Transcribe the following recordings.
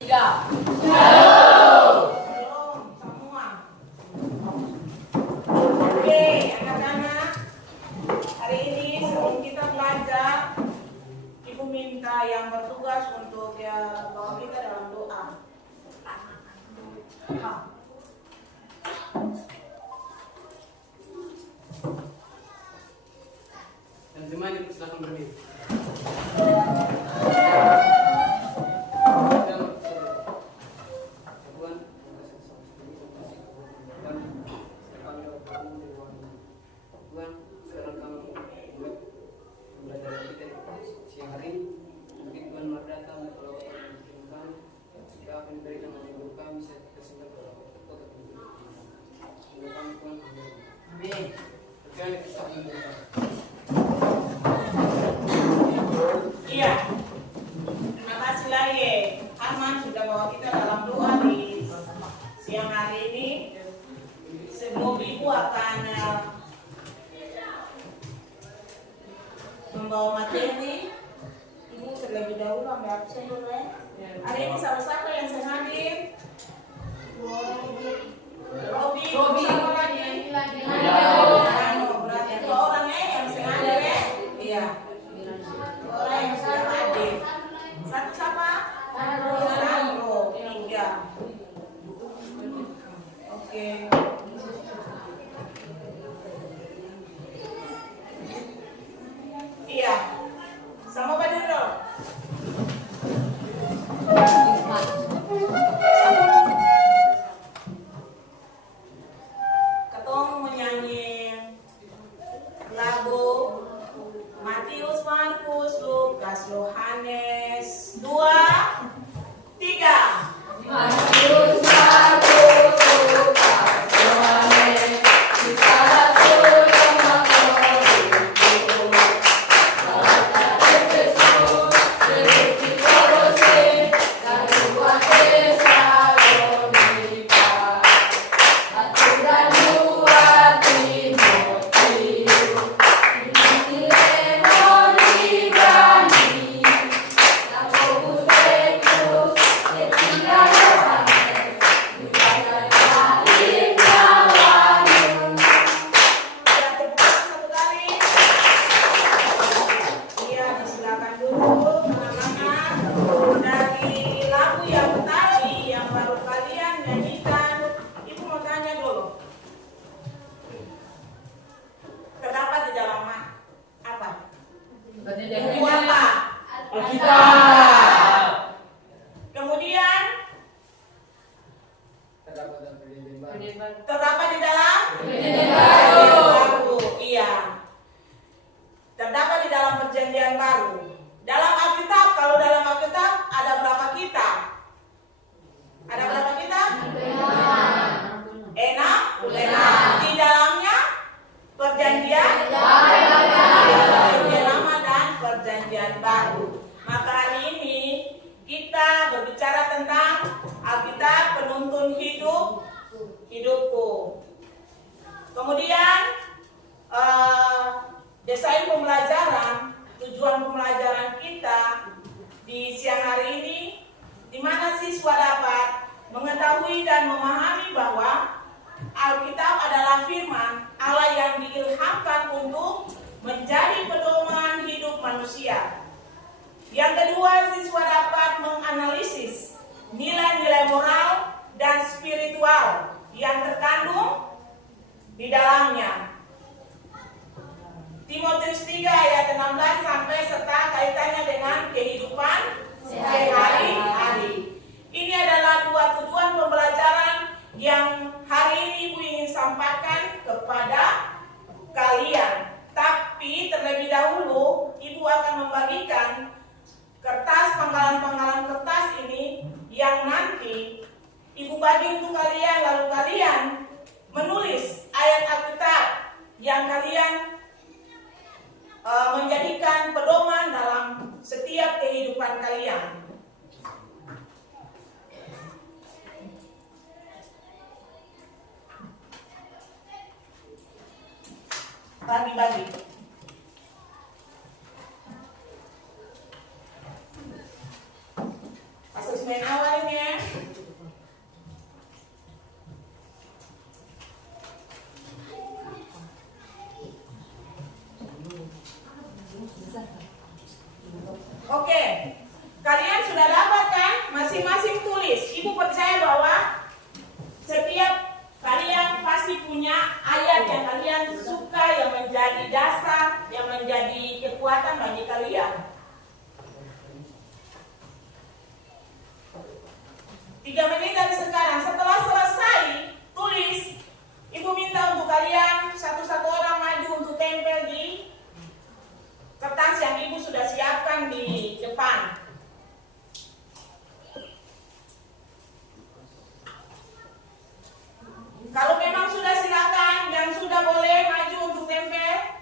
Tiga. Belum semua. Oke, anak-anak, hari ini sebelum kita belajar, Ibu minta yang bertugas untuk bawa kita dalam doa. Dan teman itu silakan berdiri. Iya, terima kasih lagi. Arman sudah bawa kita dalam doa di siang hari ini. Sebelum Ibu akan membawa materi, Ibu terlebih dahulu ambil absen dulu ya. Hari ini siapa yang saya hadir? Robi, sama lagi. Berarti dua orang yang saya hadir ya. Iya. Orang yang sudah hadir. Satu siapa? Sandro. Tiga. Oke. Iya. Sama Pak Dino. Ketong menyanyi lagu Matius, Markus, Lukas, Yohanes 2, 3. Matius, Markus, Lukas, Yohanes, Kisah Rasul yang Apostolikus, Galatia, Efesus, Filipi, Kolose, dan 2 Tesalonika, 1 dan 2 Timotius, Filemon, Ibrani, Yakobus, Petrus, ketiga Yohanes, Yudas dan Yakub, Wahyu. Satu kali. Iya, disilakan dulu anak-anak. Dari lagu yang tadi yang baru kalian nyanyikan, Ibu mau tanya dulu. Terdapat di dalam apa? Buku apa? Alkitab. Kemudian terdapat di dalam Perjanjian Baru. Iya. Terdapat di dalam Perjanjian Baru. Dalam Alkitab, kalau dalam Alkitab ada berapa kitab? Ada berapa kitab? 6. Di dalamnya Perjanjian Perjanjian Lama dan Perjanjian Baru. Maka hari ini kita berbicara tentang Alkitab penuntun hidupku. Kemudian desain pembelajaran, tujuan pembelajaran kita di siang hari ini, di mana siswa dapat mengetahui dan memahami bahwa Alkitab adalah firman Allah yang diilhamkan untuk menjadi pedoman hidup manusia. Yang kedua, siswa dapat menganalisis nilai-nilai moral dan spiritual yang terkandung di dalamnya. Timotius 3 ayat 16 sampai serta kaitannya dengan kehidupan sehari-hari. Ini adalah dua tujuan pembelajaran yang hari ini Ibu ingin sampaikan kepada kalian. Tapi terlebih dahulu Ibu akan membagikan penggalan-penggalan kertas ini yang nanti Ibu bagi untuk kalian, lalu kalian menulis ayat Alkitab yang kalian menjadikan pedoman dalam setiap kehidupan kalian. Bagi-bagi. Asesmen awal ini 3 menit dari sekarang. Setelah selesai tulis, Ibu minta untuk kalian satu-satu orang maju untuk tempel di kertas yang Ibu sudah siapkan di depan. Kalau memang sudah silakan, yang sudah boleh maju untuk tempel.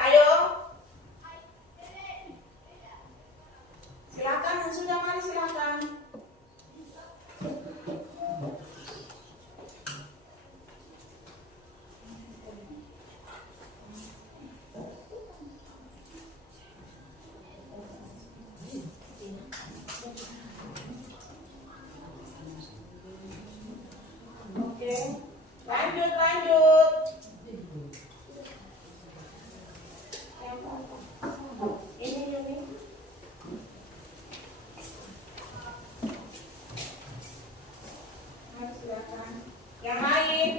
Ayo. Silakan yang sudah, mari silakan. Oke, lanjut. Ini. Mari silakan. Yang lain.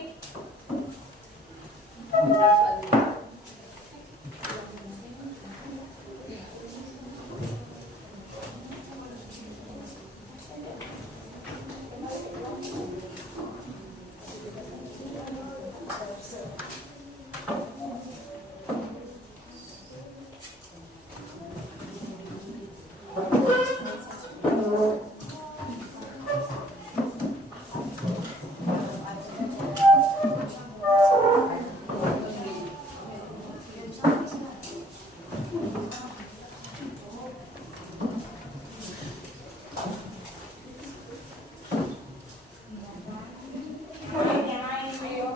Yang lain, ayo.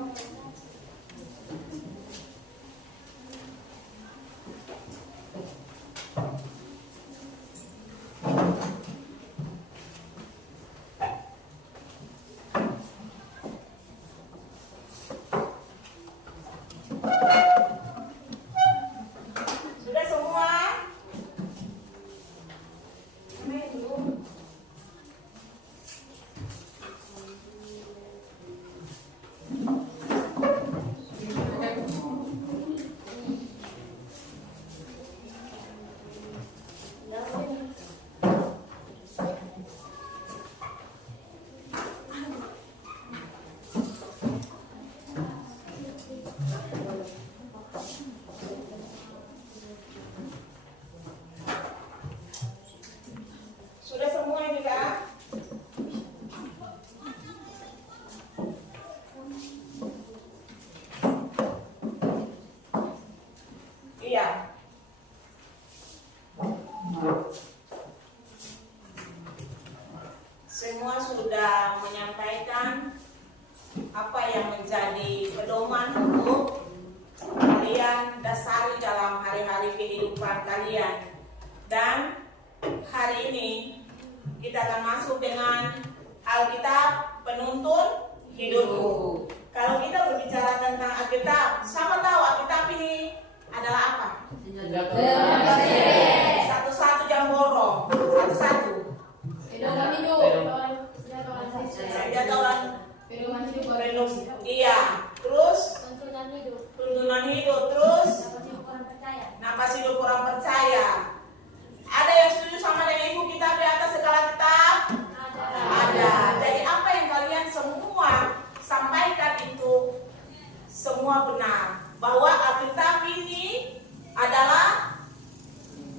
Sudah semua? Main dulu. Sudah semua juga? Iya. Semua sudah menyampaikan apa yang menjadi pedoman untuk kalian dasari dalam hari-hari kehidupan kalian. Dan hari ini kita akan masuk dengan Alkitab penuntun hidupku. Kalau kita berbicara tentang Alkitab, siapa tahu Alkitab ini adalah apa? Satu-satu jam borong, satu-satu. Iya. Terus tuntunan hidup. Terus napas hidup orang percaya. Ada yang setuju sama dengan Ibu, kitab di atas segala kitab? Ada. Jadi apa yang kalian semua sampaikan itu semua benar. Bahwa Alkitab ini adalah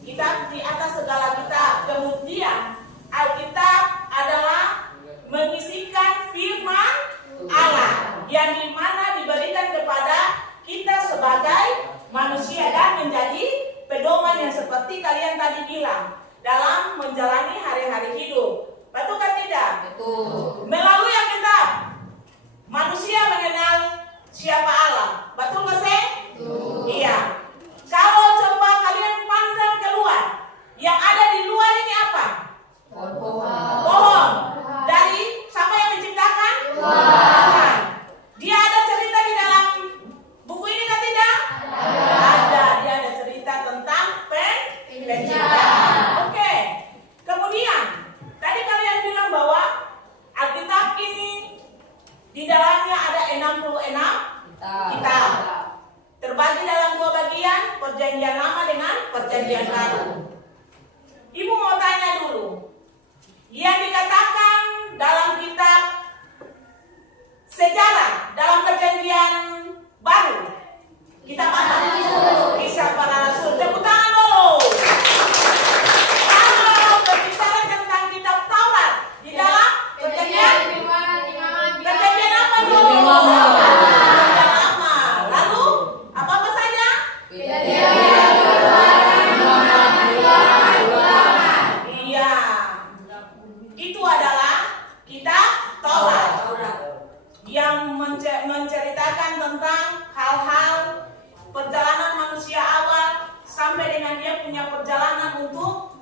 kitab di atas segala kitab. Kemudian Alkitab adalah mengisikan firman Allah yang dimana diberikan kepada kita sebagai manusia dan menjadi pedoman yang seperti kalian tadi bilang dalam menjalani hari-hari hidup. Betul kan tidak? Betul. Melalui Alkitab manusia mengenal siapa Allah. Betul nggak sih? Iya. Kalau coba kalian pandang keluar, yang ada di luar ini apa? Pohon. Dari siapa yang menciptakan? Tuhan. Dia ada cerita di dalam buku ini kan tidak? Ada. Dia ada cerita tentang penciptaan. Oke. Kemudian tadi kalian bilang bahwa Alkitab ini di dalamnya ada 6 kitab. Terbagi dalam 2 bagian, Perjanjian Lama dengan Perjanjian Baru. Ibu mau tanya dulu, yang dikatakan dalam kitab sejarah dalam Perjanjian Baru, kitab apa? Kisah Para Rasul. Tepuk tangan dulu. Kalau berbicara tentang kitab Taurat di dalam Perjanjian apa dulu? Perjanjian Lama. Lalu apa saja? Iya. Itu adalah kitab Taurat yang menceritakan tentang hal-hal perjalanan manusia awal sampai dengan dia punya perjalanan untuk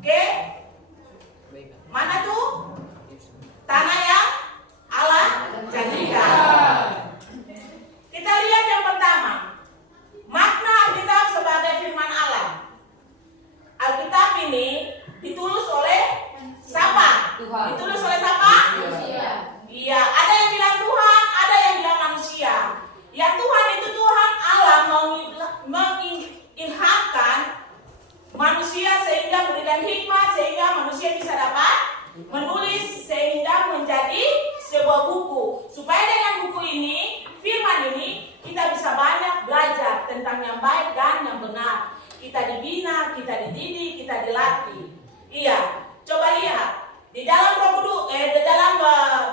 ke mana tuh? Tanah yang Allah janjikan. Kita lihat yang pertama, makna Alkitab sebagai firman Allah. Alkitab ini ditulis oleh siapa? Tuhan. Ditulis oleh siapa? Iya, ada yang bilang Tuhan, ada yang bilang manusia. Yang Tuhan itu Tuhan Allah mengilhamkan manusia sehingga memberikan hikmat sehingga manusia bisa dapat menulis sehingga menjadi sebuah buku. Supaya dengan buku ini, firman ini, kita bisa banyak belajar tentang yang baik dan yang benar. Kita dibina, kita dididik, kita dilatih. Iya, coba lihat di dalam di dalam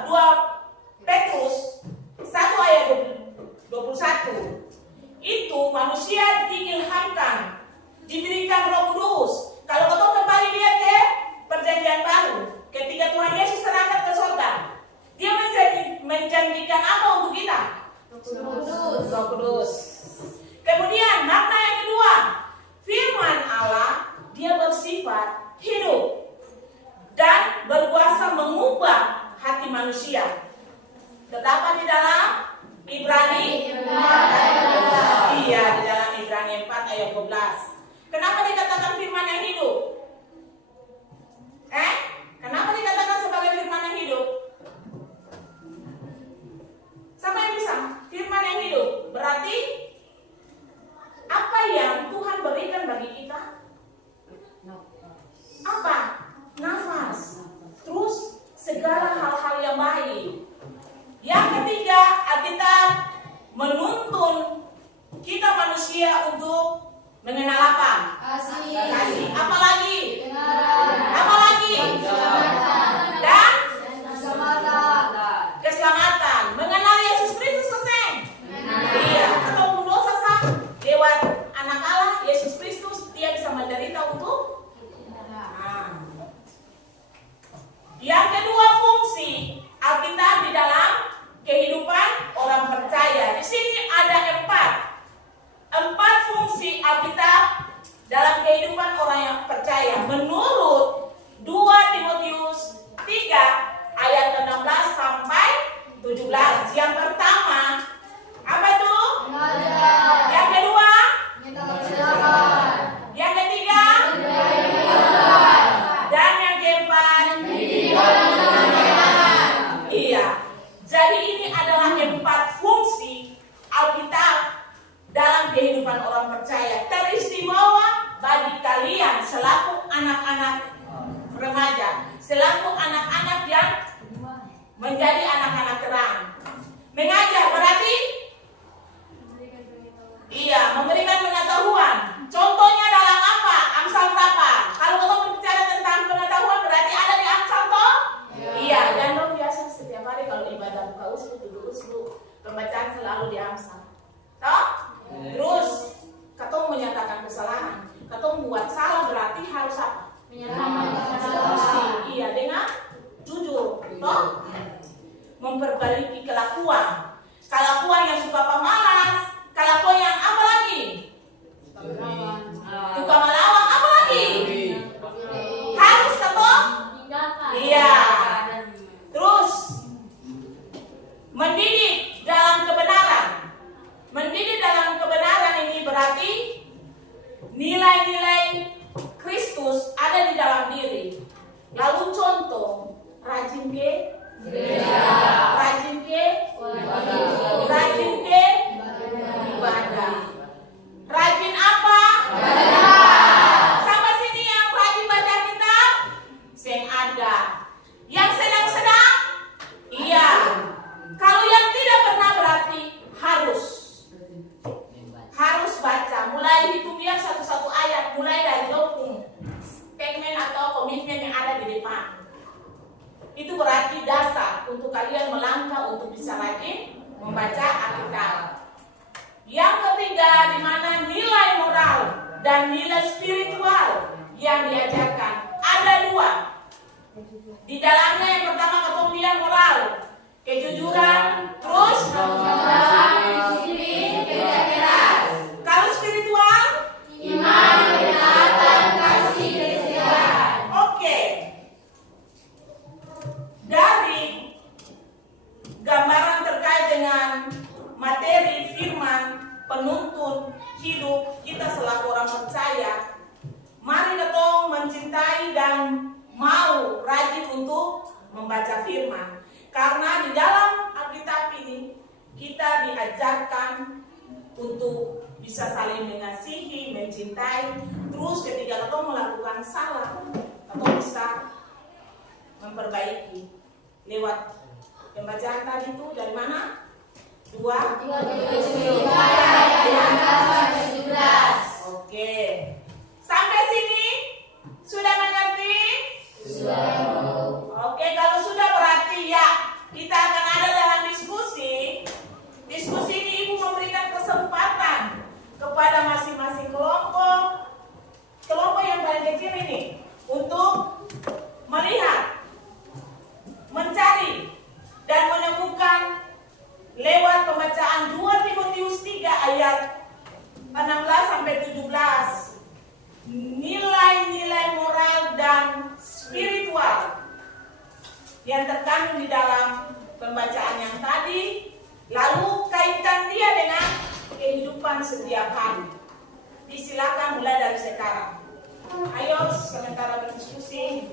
2 Petrus 1 ayat 21. Itu manusia diilhamkan, diberikan Roh Kudus. Kalau kau kembali lihat ke Perjanjian Baru, ketika Tuhan Yesus terangkat ke surga, dia menjanjikan apa untuk kita? Roh Kudus. Kemudian makna yang kedua, firman Allah dia bersifat hidup dan berkuasa mengubah hati manusia. Terdapat di dalam Ibrani 4 ayat 12. Iya, di dalam Ibrani 4 ayat 12. Kenapa dikatakan firman yang hidup? Kenapa dikatakan sebagai firman yang hidup? Siapa yang bisa? Firman yang hidup berarti apa yang Tuhan berikan bagi kita? Apa? Nafas. Terus segala hal-hal yang baik. Yang ketiga, Alkitab menuntun kita manusia untuk mengenal apa? Kasih. Apa lagi? Apa lagi? Dan keselamatan. Mengenal Yesus Kristus keseng. Iya. Ataupun dosa sah lewat anak Allah Yesus Kristus, dia bisa menderita untuk. Yang kedua, fungsi Alkitab di dalam kehidupan orang percaya. Di sini ada 4 fungsi Alkitab dalam kehidupan orang yang percaya. Menurut 2 Timotius 3 ayat 16 sampai 17. Yang pertama, apa itu? Yang kedua? Yang ketiga? Dan yang keempat? Iya. Jadi ini adalah 4 fungsi Alkitab dalam kehidupan orang percaya. Teristimewa bagi kalian selaku anak-anak remaja, selaku anak-anak yang menjadi anak-anak terang. Mengajar berarti iya, memberikan pengetahuan. Contohnya dalam apa? Amsal berapa? Kalau kita berbicara tentang pengetahuan berarti ada di Amsal toh? Iya, dan dong biasa setiap hari kalau ibadah buka usbu, tuduh usbu, pembacaan selalu di Amsal. Toh? Terus katong menyatakan kesalahan. Katong buat salah berarti harus apa? Menyatakan. Iya, dengan jujur. Toh? Memperbaiki kelakuan. Kelakuan yang suka pemalas, kelakuan yang apa lagi? Suka melawan, apa lagi? Harus katong? Iya. Terus mendidik dalam kebenaran. Mendidik dalam kebenaran ini berarti nilai-nilai Kristus ada di dalam diri. Lalu contoh, rajin ke gereja, rajin ke membaca Alkitab. Yang ketiga, di mana nilai moral dan nilai spiritual yang diajarkan. Ada dua. Di dalamnya yang pertama kemudian moral, kejujuran, terus disiplin, kerja keras, kalau spiritual, iman, ketaatan, kasih, kesetiaan. oke. Dari gambaran terkait dengan materi firman penuntun hidup kita selaku orang percaya, mari kita mencintai dan mau rajin untuk membaca firman. Karena di dalam Alkitab ini kita diajarkan untuk bisa saling mengasihi, mencintai. Terus ketika kita melakukan salah, atau bisa memperbaiki. Lewat pembacaan tadi itu dari mana? 2 Oke. Sampai sini sudah mengerti? Oke, kalau sudah berarti ya kita akan ada dalam diskusi. Diskusi ini Ibu memberikan kesempatan kepada masing-masing kelompok yang paling kecil ini untuk melihat, mencari dan menemukan lewat pembacaan 2 Timotius 3 ayat 16 sampai 17 nilai-nilai moral dan spiritual yang terkandung di dalam pembacaan yang tadi, lalu kaitkan dia dengan kehidupan setiap hari. Disilakan mulai dari sekarang. Ayo sementara berdiskusi.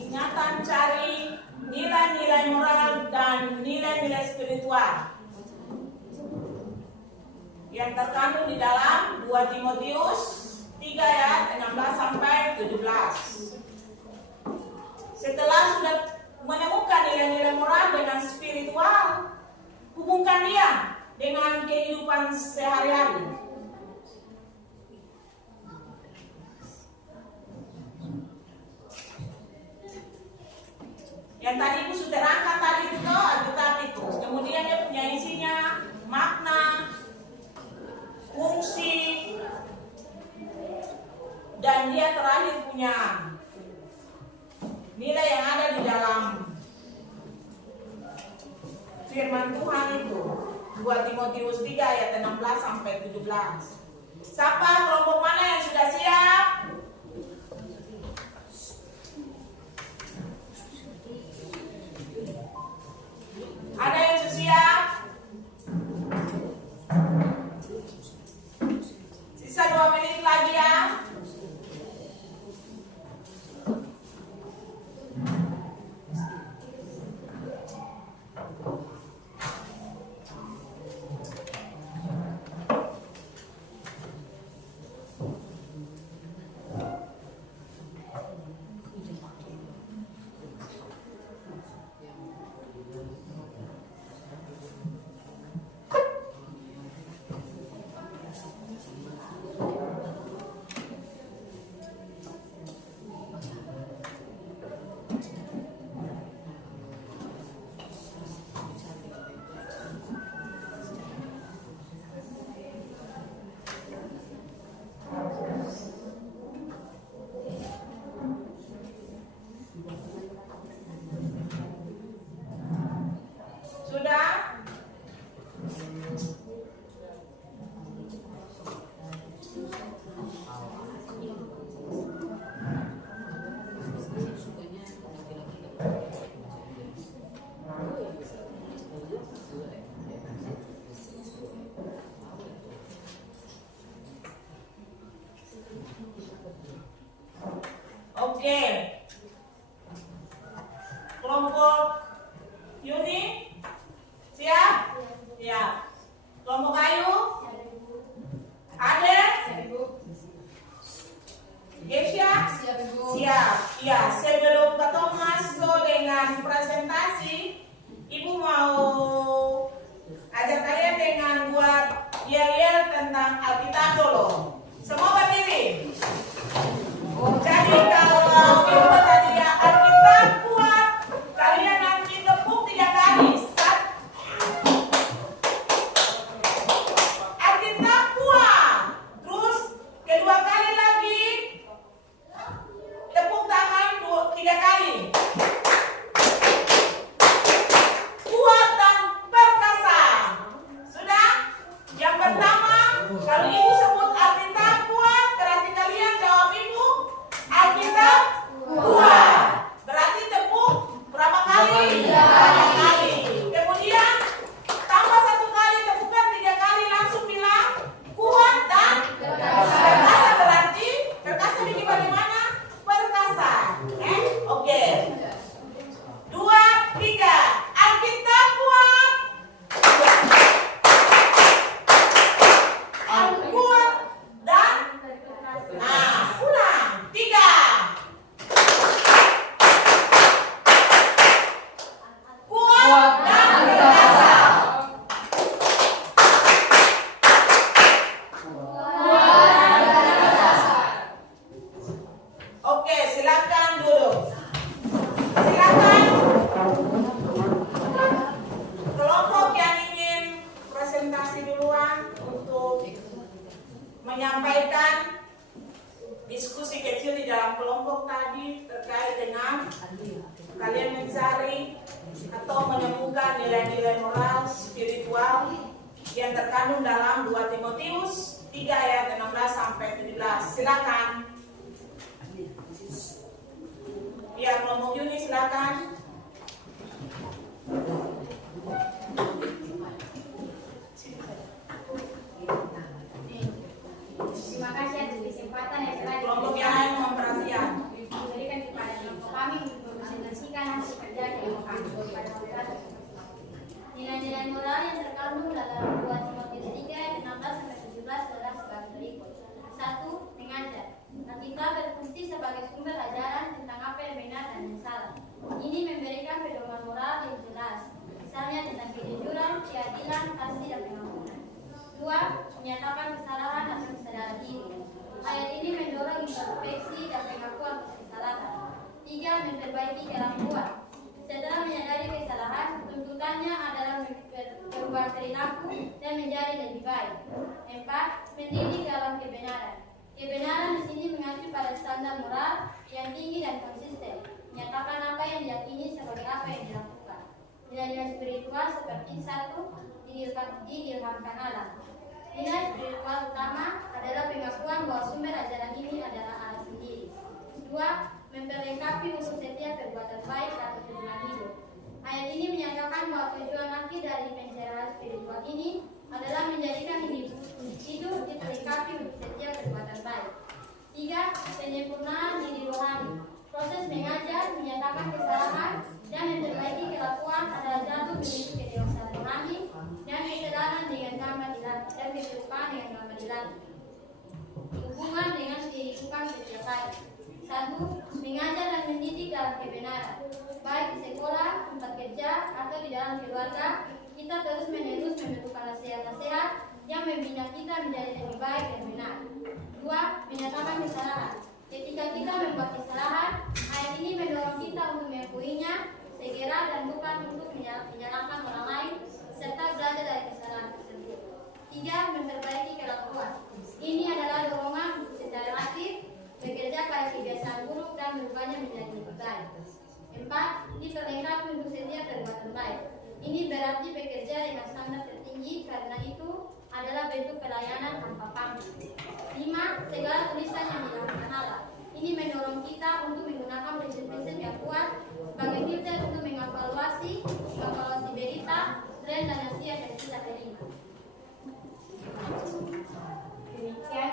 Ingatan cari nilai-nilai moral dan nilai-nilai spiritual yang terkandung di dalam 2 Timotius 3 ayat 16 sampai 17. Setelah sudah menemukan nilai-nilai moral dengan spiritual, hubungkan dia dengan kehidupan sehari-hari. Yang tadi Ibu sudah terangkan tadi itu Alkitab itu. Kemudian dia punya isinya, makna, fungsi, dan dia terakhir punya nilai yang ada di dalam firman Tuhan itu. 2 Timotius 3 ayat 16 sampai 17. Siapa kelompok mana yang sudah siap? Ada yang sudah siap? Sisa 2 menit lagi ya. presentasi, Ibu mau ajak kalian dengan buat yel-yel tentang Alkitab dulu. Semua berdiri. Jadi kalau Ibu tadi ya Alkitab kuat, kalian nanti tepuk 3 kali. Alkitab kuat. Terus kedua kali lagi tepuk tangan 3 kali. Kuat dan perkasa. Sudah? Yang pertama, kalau Ibu sebut Alkitab kuat, berarti kalian jawab Ibu Alkitab kuat. Berarti tepuk berapa kali? 3 kali. Kemudian tambah 1 kali, tepukan 3 kali, langsung bilang kuat dan perkasa. Berarti perkasa ini bagaimana? Perkasa. Oke. 2, 3. Alkitab kuat. Kuat dan ulang. 3. Kuat dan perkasa. Oke, silakan duduk. Silakan. Kelompok yang ingin presentasi duluan untuk menyampaikan diskusi kecil di dalam kelompok tadi terkait dengan kalian mencari atau menemukan nilai-nilai moral spiritual yang terkandung dalam 2 Timotius 3 ayat 16 sampai 17. Silakan. Ya, kelompok Yuni silakan. Terima kasih atas kesempatan yang telah Kelompok yang lain mohon perhatian. diberikan kepada kelompok kami untuk mempresentasikan hasil kerja kelompok kami pada moderator. Nilai-nilai moral yang terkandung dalam 2 Timotius 3 ayat 16 sampai 17 adalah sebagai berikut. 1. Mengajar. Alkitab berfungsi sebagai sumber ajaran tentang apa yang benar dan yang salah. Ini memberikan pedoman moral yang jelas, misalnya tentang kejujuran, keadilan, kasih, dan pengampunan. 2. Menyatakan kesalahan atau kesadaran diri. Ayat ini mendorong introspeksi dan pengakuan kesalahan. 3. Memperbaiki kelakuan. Setelah menyadari kesalahan, tuntutannya adalah berubah perilaku dan menjadi lebih baik. 4. Mendidik dalam kebenaran. Kebenaran di sini mengacu pada standar moral yang tinggi dan konsisten, menyatakan apa yang diyakini sebagai apa yang dilakukan. Nilai-nilai spiritual seperti 1. Diilhamkan Allah. Nilai spiritual utama adalah pengakuan bahwa sumber ajaran ini adalah Allah sendiri. 2. Memperlengkapi unsur setiap perbuatan baik atau tujuan hidup. Ayat ini menyatakan bahwa tujuan akhir dari pencerahan spiritual ini adalah menjadikan individu dilengkapi untuk setiap perbuatan baik. 3. Penyempurnaan diri rohani. Proses mengajar, menyatakan kesalahan, dan memperbaiki kelakuan adalah jatuh menuju kedewasaan rohani dan kesadaran dengan keadilan dan kesukaan dengan keadilan. Hubungan dengan kehidupan setiap hari. 1. Mengajar dan mendidik dalam kebenaran. Baik di sekolah, tempat kerja, atau di dalam keluarga, kita terus-menerus membentukkan nasihat-nasihat yang membina kita menjadi lebih baik dan benar. 2. Menyatakan kesalahan. Ketika kita membuat kesalahan, ayat ini mendorong kita untuk mengakuinya segera dan bukan untuk menyalahkan orang lain, serta belajar dari kesalahan tersebut. 3. Memperbaiki kelakuan. Ini adalah dorongan untuk secara aktif bekerja pada kebiasaan buruk dan merubahnya menjadi lebih baik. 4. Diperlengkapi untuk setiap perbuatan baik. Ini berarti bekerja dengan standar tertinggi, karena itu adalah bentuk pelayanan tanpa pamrih. 5. Segala tulisan yang dilakukan Allah. Ini mendorong kita untuk menggunakan prinsip-prinsip yang kuat sebagai filter untuk mengevaluasi berita, tren, dan nasihat yang kita terima. Demikian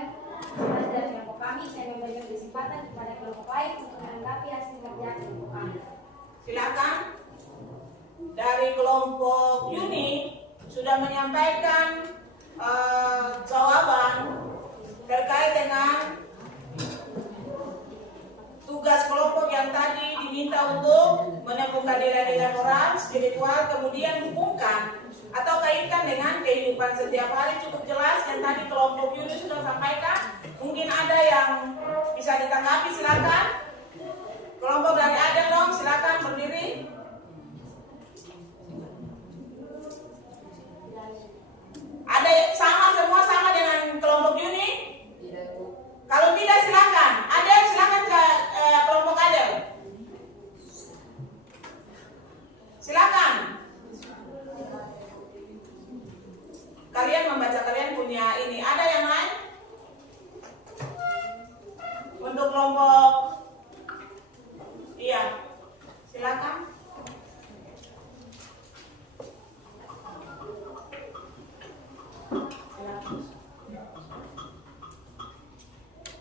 dari kelompok kami, saya memberikan kesempatan kepada kelompok lain untuk menanggapi hasil kerja kelompok kami. Silakan. Dari kelompok Yuni sudah menyampaikan jawaban terkait dengan tugas kelompok yang tadi diminta untuk menemukan nilai-nilai moral, spiritual, kemudian hubungkan atau kaitkan dengan kehidupan setiap hari. Cukup jelas yang tadi kelompok Yunus sudah sampaikan. Mungkin ada yang bisa ditanggapi, silakan. Kelompok dari Adel dong, silakan berdiri. Ada semua sama dengan kelompok Yuni? Kalau tidak silakan. Adel silakan ke kelompok Adel. Silakan. Kalian membaca, kalian punya ini. Ada yang lain? Untuk kelompok, iya, silakan.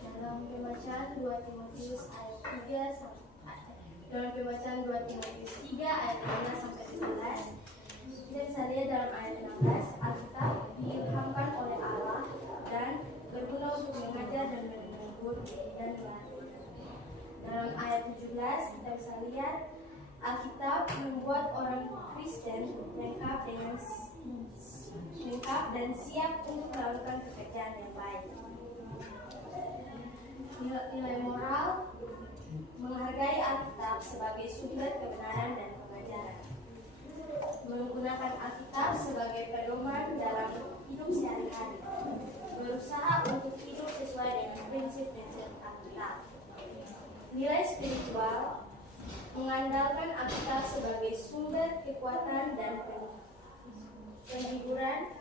Dalam pembacaan 2 Timotius ayat 15 sampai 17, kita bisa lihat dalam ayat 16, Alkitab diilhamkan oleh Allah dan berguna untuk mengajar dan menegur dan melatih. Dalam ayat 17 kita bisa lihat Alkitab membuat orang Kristen lengkap dan siap untuk melakukan pekerjaan yang baik. Nilai moral menghargai Alkitab sebagai sumber kebenaran dan pengajaran. Menggunakan Alkitab sebagai pedoman dalam hidup sehari-hari. Berusaha untuk hidup sesuai dengan prinsip-prinsip Alkitab. Nilai spiritual mengandalkan Alkitab sebagai sumber kekuatan dan penghiburan,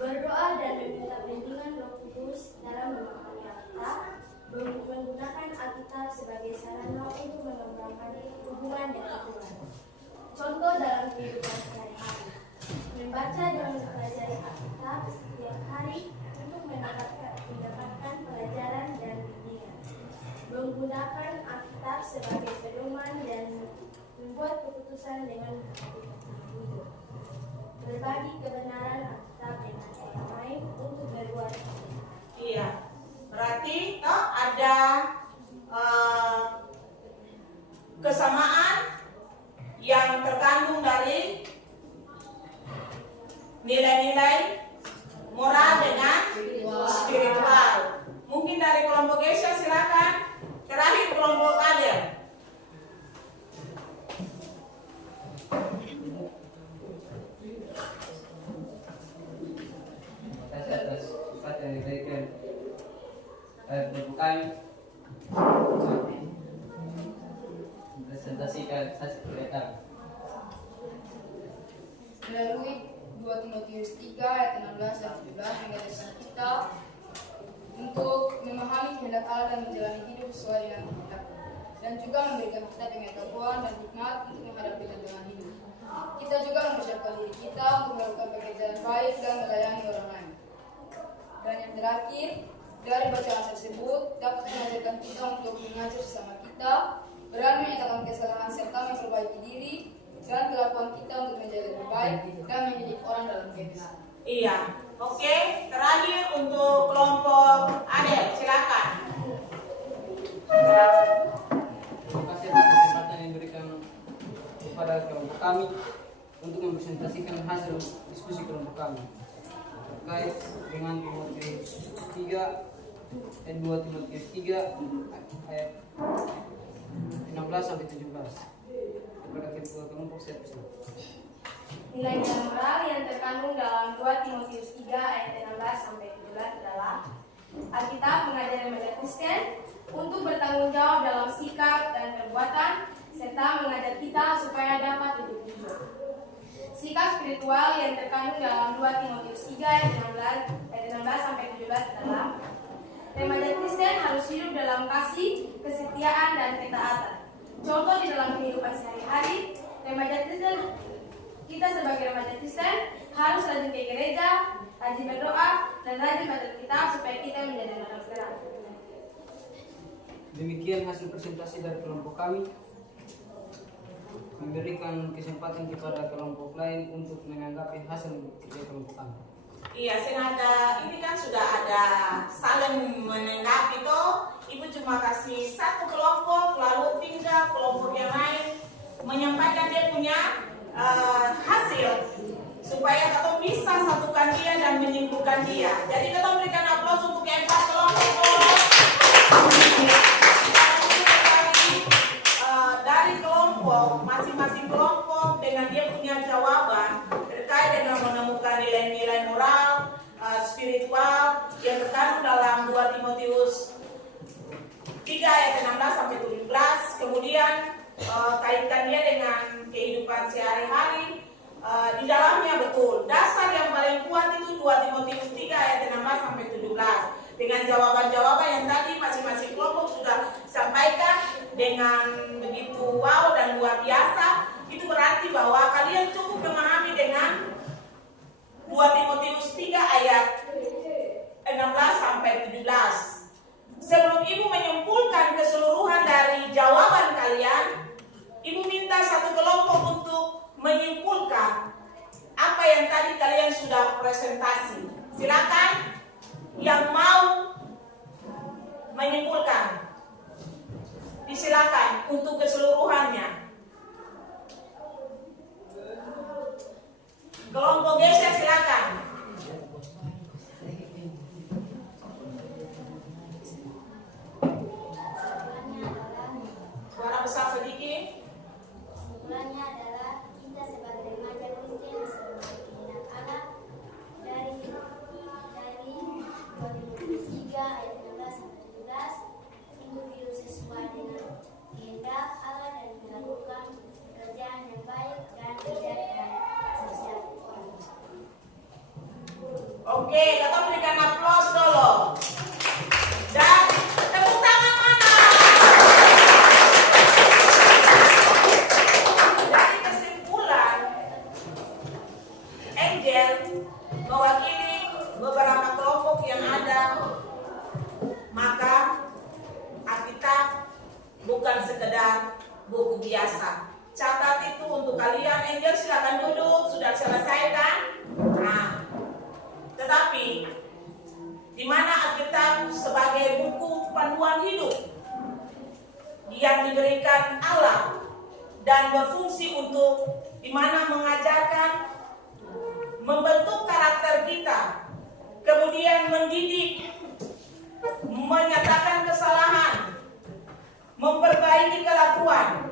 berdoa dan meminta bimbingan Roh Kudus dalam memahami Alkitab, menggunakan Alkitab sebagai sarana untuk mengembangkan hubungan dengan Tuhan. Contoh dalam kehidupan sehari-hari: membaca dan mempelajari Alkitab setiap hari untuk mendapatkan pelajaran dan bimbingan. Menggunakan Alkitab sebagai pedoman dan membuat keputusan dengan hidup. Berbagi kebenaran Alkitab dengan orang lain untuk berbuat. Iya, berarti ada kesamaan yang terkandung dari nilai-nilai moral dengan spiritual. Mungkin dari kelompok Gesha silakan. Terakhir kelompok Adel. Atas sifat yang diberikan bukan presentasikan hasil kelihatan. Melalui 2 Timotius 3 ayat 16 dan 17 mengajarkan kita untuk memahami kehendak Allah dan menjalani hidup sesuai dengan kehendaknya, dan juga memberikan kita pengetahuan dan hikmat untuk menghadapi tantangan hidup. Kita juga mempersiapkan diri kita untuk melakukan pekerjaan baik dan melayani orang lain. Dan yang terakhir, dari bacaan tersebut dapat mengajarkan kita untuk mengajar sesama kita, berani menyatakan kesalahan serta memperbaiki diri, dan kelakuan kita untuk menjadi lebih baik dan mendidik orang dalam kebenaran. Iya, oke. Terakhir untuk kelompok Adel, silakan. Terima kasih atas kesempatan yang diberikan kepada kelompok kami untuk mempresentasikan hasil diskusi kelompok kami terkait dengan Timotius 3 dan 2 Timotius 3 ayat 16 sampai 17. Kepada ketua kelompok saya persilakan. Nilai-nilai moral yang terkandung dalam 2 Timotius 3 ayat 16 sampai 17 adalah Alkitab mengajari remaja Kristen untuk bertanggung jawab dalam sikap dan perbuatan, serta mengajak kita supaya dapat hidup jujur. Sikap spiritual yang terkandung dalam 2 Timotius 3 ayat 16 sampai 17 adalah remaja Kristen harus hidup dalam kasih, kesetiaan, dan ketaatan. Contoh di dalam kehidupan sehari-hari, remaja Kristen, kita sebagai remaja Kristen harus rajin ke gereja, rajin berdoa, dan rajin baca kitab supaya kita menjadi orang terang. Demikian hasil presentasi dari kelompok kami. Memberikan kesempatan kepada kelompok lain untuk menanggapi hasil kerja kelompok kami. Iya, senada ini kan sudah ada saling menanggapi toh. Ibu juga cuma kasih satu kelompok, lalu tinggal kelompok yang lain menyampaikan dia punya hasil supaya kita bisa satukan dia dan menyimpulkan dia. Jadi kita berikan aplaus untuk keempat kelompok. Dari kelompok, masing-masing kelompok dengan dia punya jawaban terkait dengan menemukan nilai-nilai moral, spiritual yang terkandung dalam 2 Timotius 3 ayat 16 sampai 17. Kemudian kaitkan dia dengan kehidupan sehari-hari. Di dalamnya betul dasar yang paling kuat itu 2 Timotius 3 ayat 16 sampai 17. Dengan jawaban-jawaban yang tadi masing-masing kelompok sudah sampaikan dengan begitu wow dan luar biasa, itu berarti bahwa kalian cukup memahami dengan 2 Timotius 3 ayat 16 sampai 17. Sebelum ibu menyimpulkan keseluruhan dari jawaban kalian, ibu minta satu kelompok untuk menyimpulkan apa yang tadi kalian sudah presentasi. Silakan yang mau menyimpulkan, disilakan untuk keseluruhannya. Kelompok geser silakan. Suara besar sedikit. Kesimpulannya adalah kita sebagai remaja Kristen sebagai anak Allah dari 2 Timotius 3 ayat 16 sampai 17 hidup sesuai dengan kehendak Allah dan melakukan pekerjaan yang baik dan tidak sia-sia. Oke, kita berikan aplaus dulu. Dan tepuk tangan mana? Dari kesimpulan, Angel mewakili beberapa kelompok yang ada, maka Alkitab bukan sekedar buku biasa. Catat itu untuk kalian. Angel silakan duduk, sudah selesai kan? Nah, tetapi di mana Alkitab sebagai buku panduan hidup yang diberikan Allah dan berfungsi untuk di mana mengajarkan, membentuk karakter kita, kemudian mendidik, menyatakan kesalahan, memperbaiki kelakuan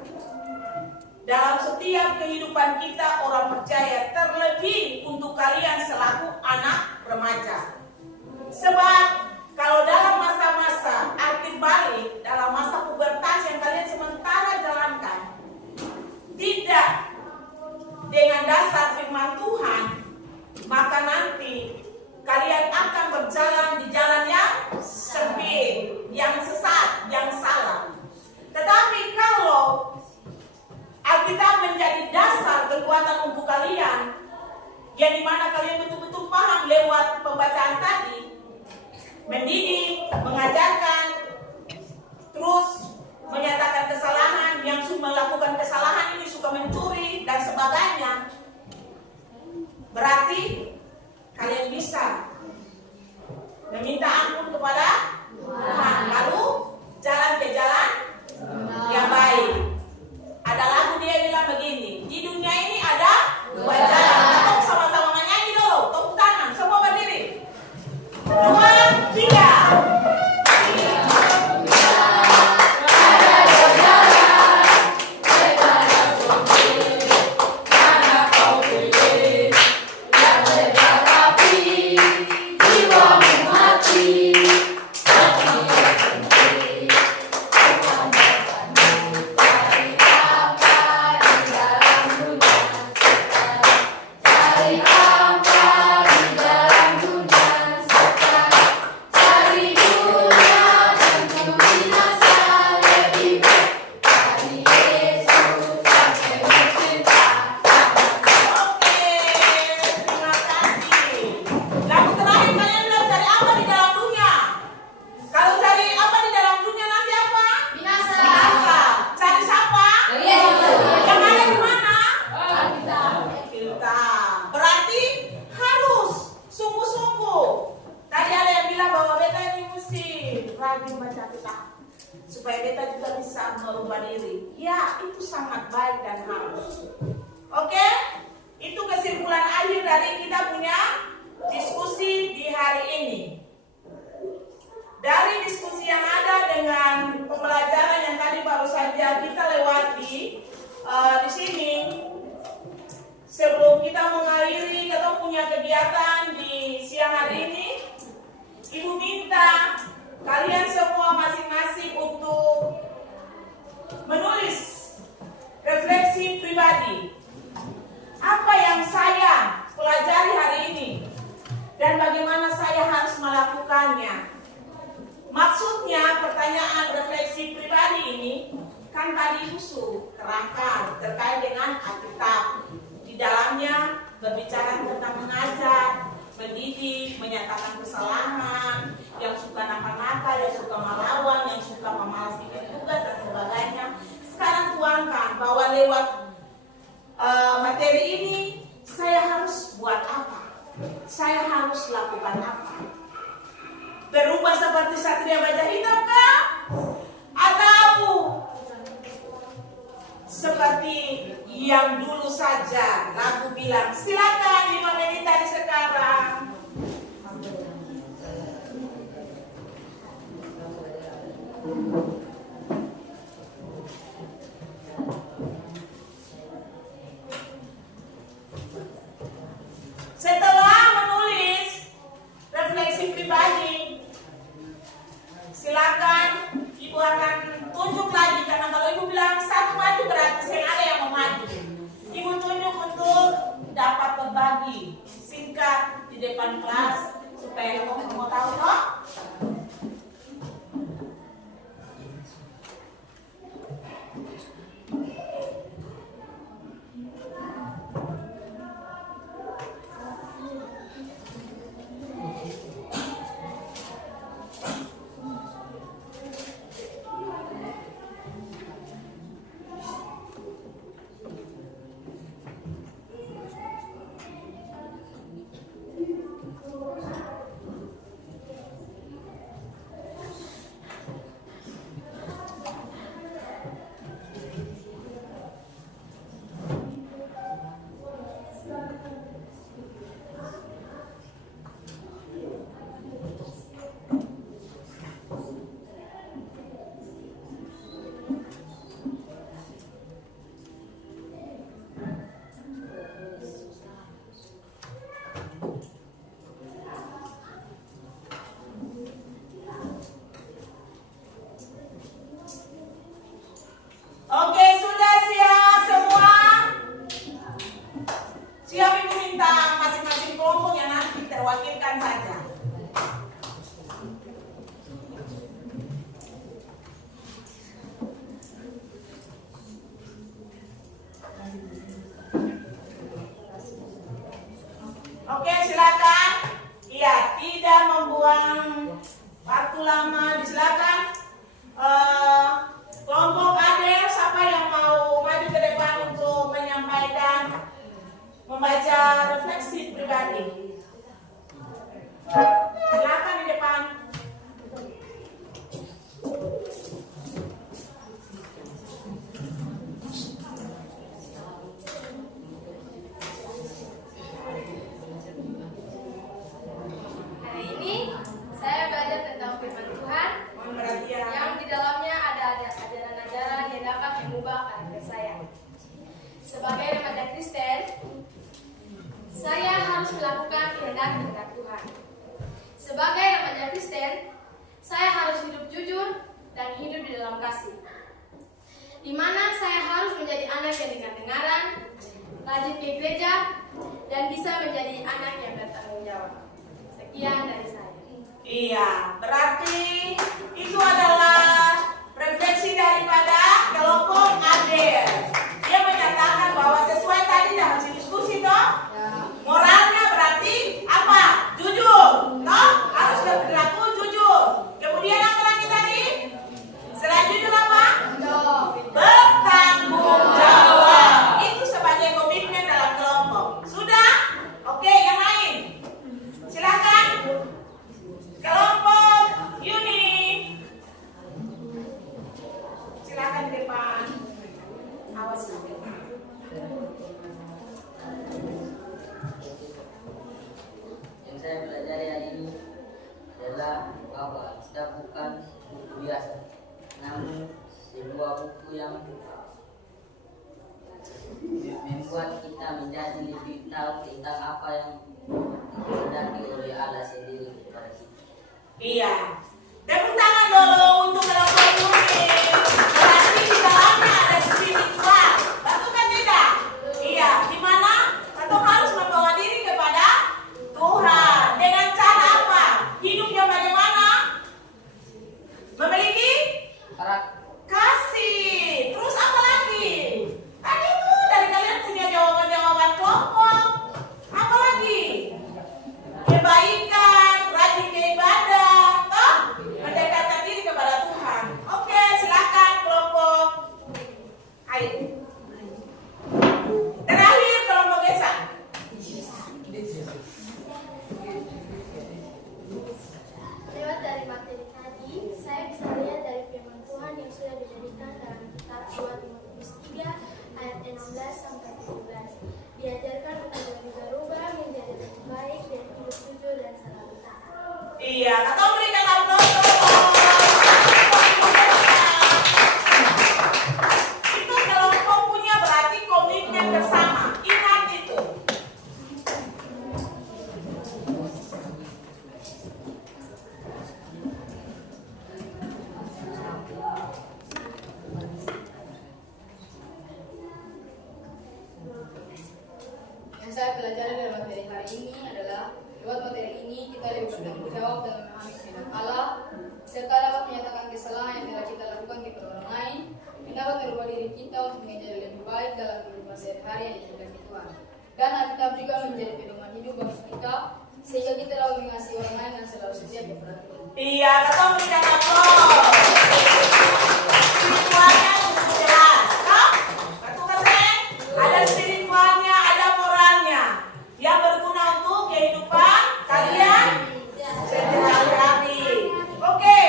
dalam setiap kehidupan kita orang percaya, terlebih untuk kalian selaku anak remaja. Sebab kalau dalam masa-masa aktif balik, dalam masa pubertas yang kalian sementara jalankan, tidak dengan dasar firman Tuhan, maka nanti kalian akan berjalan di jalan yang sempit, yang sesat, yang salah. Tetapi kalau Alkitab menjadi dasar kekuatan untuk kalian, yang dimana kalian betul-betul paham lewat pembacaan tadi, mendidik, mengajarkan, terus menyatakan kesalahan, yang melakukan kesalahan ini suka mencuri dan sebagainya, berarti kalian bisa meminta ampun kepada Tuhan, lalu jalan ke jalan yang baik. Ada lagu dia bilang begini, di dunia ini ada 2 jalan. Kita sama-sama menyanyi dulu, tepuk tangan, semua berdiri. 2, 3. Jiwamu mati, kita mengakhiri atau punya kegiatan di siang hari ini, Ibu minta kalian semua masing-masing untuk menulis refleksi pribadi. Apa yang saya pelajari hari ini dan bagaimana saya harus melakukannya. Maksudnya pertanyaan refleksi pribadi ini kan tadi Ibu kerahkan terkait dengan Alkitab. Di dalamnya berbicara tentang mengajar, mendidik, menyatakan kesalahan, yang suka nakal-nakal, yang suka melawan, yang suka memalas bikin tugas dan sebagainya. Sekarang tuangkan bahwa lewat materi ini saya harus buat apa? Saya harus lakukan apa? Berubah seperti Satria Baja Hitam kah? Atau seperti yang dulu saja lagu bilang, silakan 5 menit dari sekarang. Setelah menulis refleksi pribadi, silakan Ibu akan tunjuk lagi, karena kalau Ibu bilang satu maju berarti saya ada yang mau maju. Ibu tunjuk untuk dapat berbagi singkat di depan kelas supaya kamu semua tahu toh. Oke, sudah siap semua? Siap Ibu minta masing-masing kelompok yang nanti terwakilkan saja. Oke, silakan. Iya, tidak membuang waktu lama. Silakan. Kelompok Adel, siapa yang mau maju ke depan untuk menyampaikan, membaca refleksi pribadi? Silakan di depan. Hari ini saya belajar tentang firman Tuhan yang di dalamnya ada ajaran-ajaran yang dapat mengubah karakter saya. Sebagai remaja Kristen, saya harus melakukan kehendak Tuhan. Sebagai remaja Kristen, saya harus hidup jujur dan hidup di dalam kasih, di mana saya harus menjadi anak yang dengar-dengaran, rajin ke gereja, dan bisa menjadi anak yang bertanggung jawab. Sekian dari saya. Iya, berarti itu adalah refleksi daripada kelompok Adel. Dia menyatakan bahwa sesuai tadi dalam diskusi toh, moralnya berarti apa? Jujur, toh harus berperilaku jujur. Kemudian apa lagi tadi? Selain jujur apa? Bertanggung jawab. Itu sebagai komitmen dalam kelompok. Sudah? Oke, yang lain. Silakan. Kelompok Yuni. Silakan di depan. Awas tahu tentang apa yang dikehendaki oleh Allah sendiri kepada kita. Iya. Tepuk tangan dulu untuk kelompok mungkin. Berarti di dalamnya ada spiritual. Betul kan tidak? Iya. Di mana kita harus membawa diri kepada Tuhan. Dengan cara apa? Hidupnya bagaimana? Memiliki kasih. Terus apa lagi? Tadi itu dari kalian punya jawaban-jawaban kelompok. Apa lagi? Kebaikan, rajin ke ibadah, toh? Mendekatkan diri kepada Tuhan. Oke, silakan kelompok. Ayo. Terakhir kelompok Gesa. Lewat dari materi tadi, saya bisa lihat dari firman Tuhan yang sudah diberikan dalam kitab 2 Timotius 3 ayat 16 sampai 17. Diajarkan untuk berubah menjadi lebih baik dan hidup jujur dan selalu taat. Iya, atau berikan aplaus. Itu kelompok punya berarti komitmen bersama. Ingat itu. Yang saya pelajari dari materi hari ini adalah lewat materi ini kita lebih bertanggung jawab dalam memahami kehendak Allah serta dapat menyatakan kesalahan yang telah kita lakukan kepada orang lain dan dapat merubah diri kita untuk menjadi lebih baik dalam kehidupan sehari-hari yang dikehendaki Tuhan. Dan Alkitab juga menjadi pedoman hidup bagi kita sehingga kita dapat mengasihi orang lain dan selalu setia kepada Tuhan. Iya, kita berikan aplaus. Spiritualnya cukup jelas, toh? Betul kan, Sen? Ada spiritualnya, ada moralnya yang berguna untuk kehidupan kalian sehari-hari. Oke,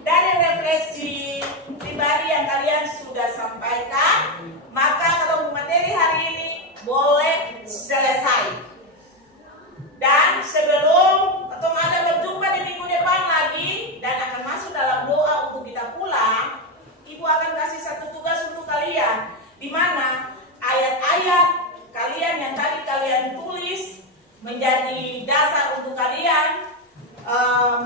dari refleksi pribadi yang kalian sudah sampaikan, maka kalau materi hari ini boleh selesai. Dan sebelum atau ada berjumpa di minggu depan lagi dan akan masuk dalam doa untuk kita pulang, Ibu akan kasih satu tugas untuk kalian, di mana ayat-ayat kalian yang tadi kalian tulis menjadi dasar untuk kalian.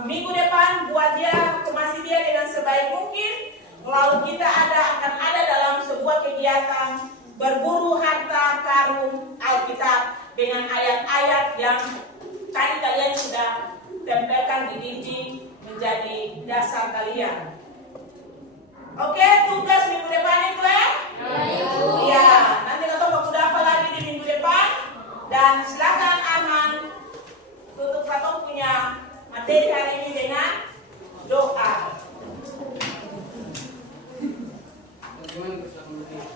Minggu depan buat dia, kemasi dia dengan sebaik mungkin. Lalu kita akan ada dalam sebuah kegiatan berburu harta karun Alkitab dengan ayat-ayat yang tadi kalian sudah tempelkan di dinding menjadi dasar kalian. Oke, tugas minggu depan itu ya? Iya, nanti kita mau apa lagi di minggu depan. Dan silakan Arman tutup Katong punya materi hari ini dengan doa. Bagaimana bersama dia?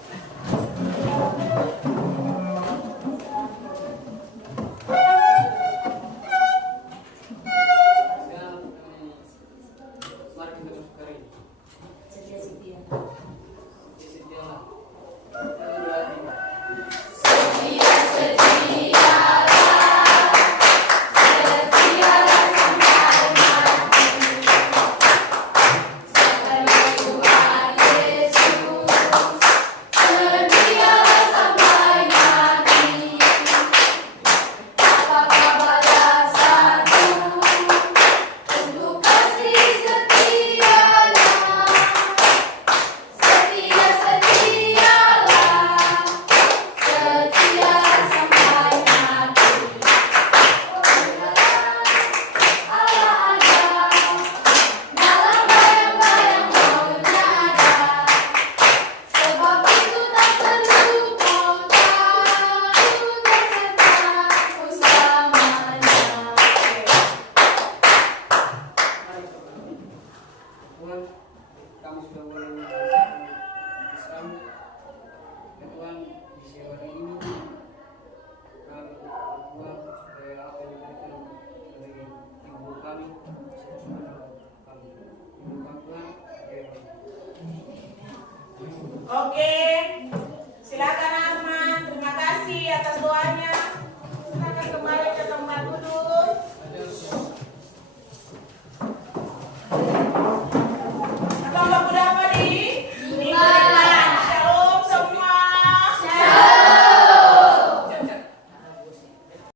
Oke, silakan